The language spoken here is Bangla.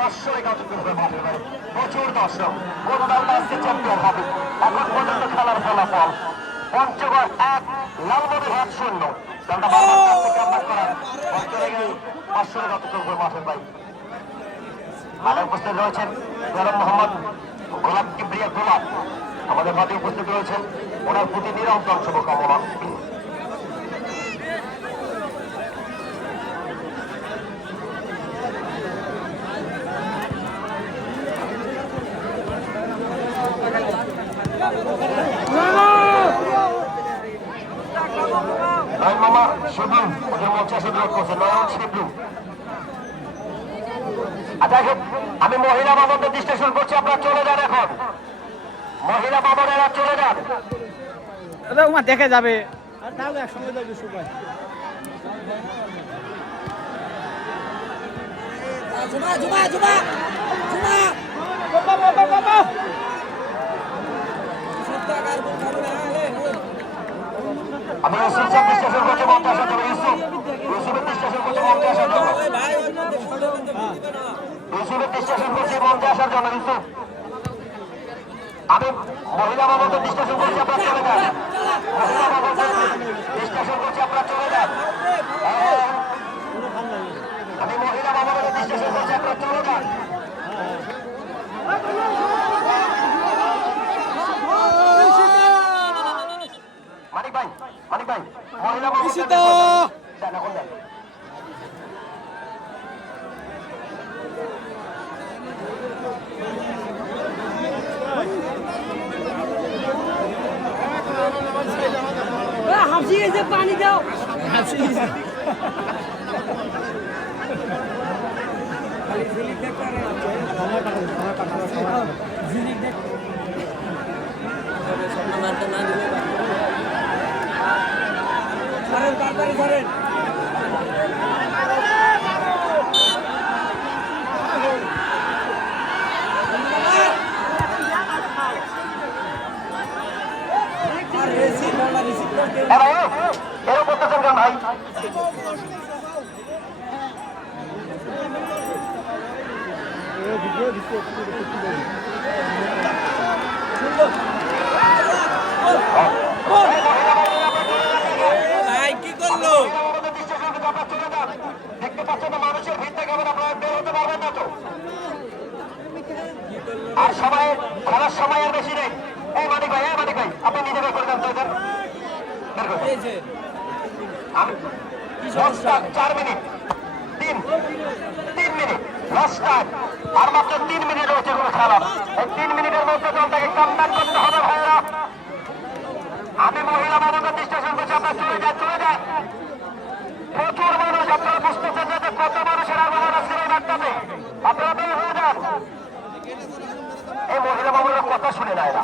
দর্শক প্রচুর দর্শক। কোন চ্যাম্পিয়ন হবে। খেলার ফলাফল পঞ্চগড় এক লালমনি হাত শূন্য। দলটা বারবার কাছ থেকে আঘাত করার পাঁচশো একাত্তর করবে মাঠের বাইরে জনাব মোহাম্মদ, গোলাপ কিবরিয়া গোলাপ। আমাদের মাঠে উপস্থিত রয়েছেন ওনার প্রতি নিরন্তর শুভকামনা। মামা শিবলু ওদের মঞ্চে এসে বিরোধ করছে নয়ন শিবলু আচ্ছা আমি মহিলা বাবনদের বিশ্লেষণ করছি আপনারা চলে যান এখন। মহিলা বাবনেরা চলে যান। উমা দেখে যাবে। আর তাহলে একসঙ্গে যাবে সবাই জুমা জুমা জুমা জুমা আমি মহিলা বাবদ বিশ্লেষণ করছি আপনার মহিলা বাবদ বিশ্লেষণ করছি আপনারা চলে যান হ্যাঁ। আমি মহিলা বাবনদের বিশ্লেষণ করছি আপনারা চলে যান মানিক ভাই দেন হাফসি এসে পানি দাও। ধরেন তাড়াতাড়ি ধরেন আর রিসিভ বলটা রিসিভ করতে এ ভাই এরকম করতেছেন কেন ভাই ভাই কি করল আমাদের বিশ্বাসের ভিতরে আপনারা চলে যান। দেখতে পাচ্ছেন না মানুষের ভিড় থেকে আবার আপনারা বের হতে পারবেন না তো আর সবাই খেলার সময় আর বেশি নেই এই মানিক ভাই, এই মানিক ভাই, আপনি নিজে বের করে দেন তো এদের। বের করে দেন। এই যে আমি দশটা চার মিনিট, তিন তিন মিনিট আর মাত্র তিন মিনিট রয়েছে কোনো খেলা এই তিন মিনিটের মধ্যে দলটাকে কামব্যাক করতে হবে, ভাইয়েরা কথা শুনে না এরা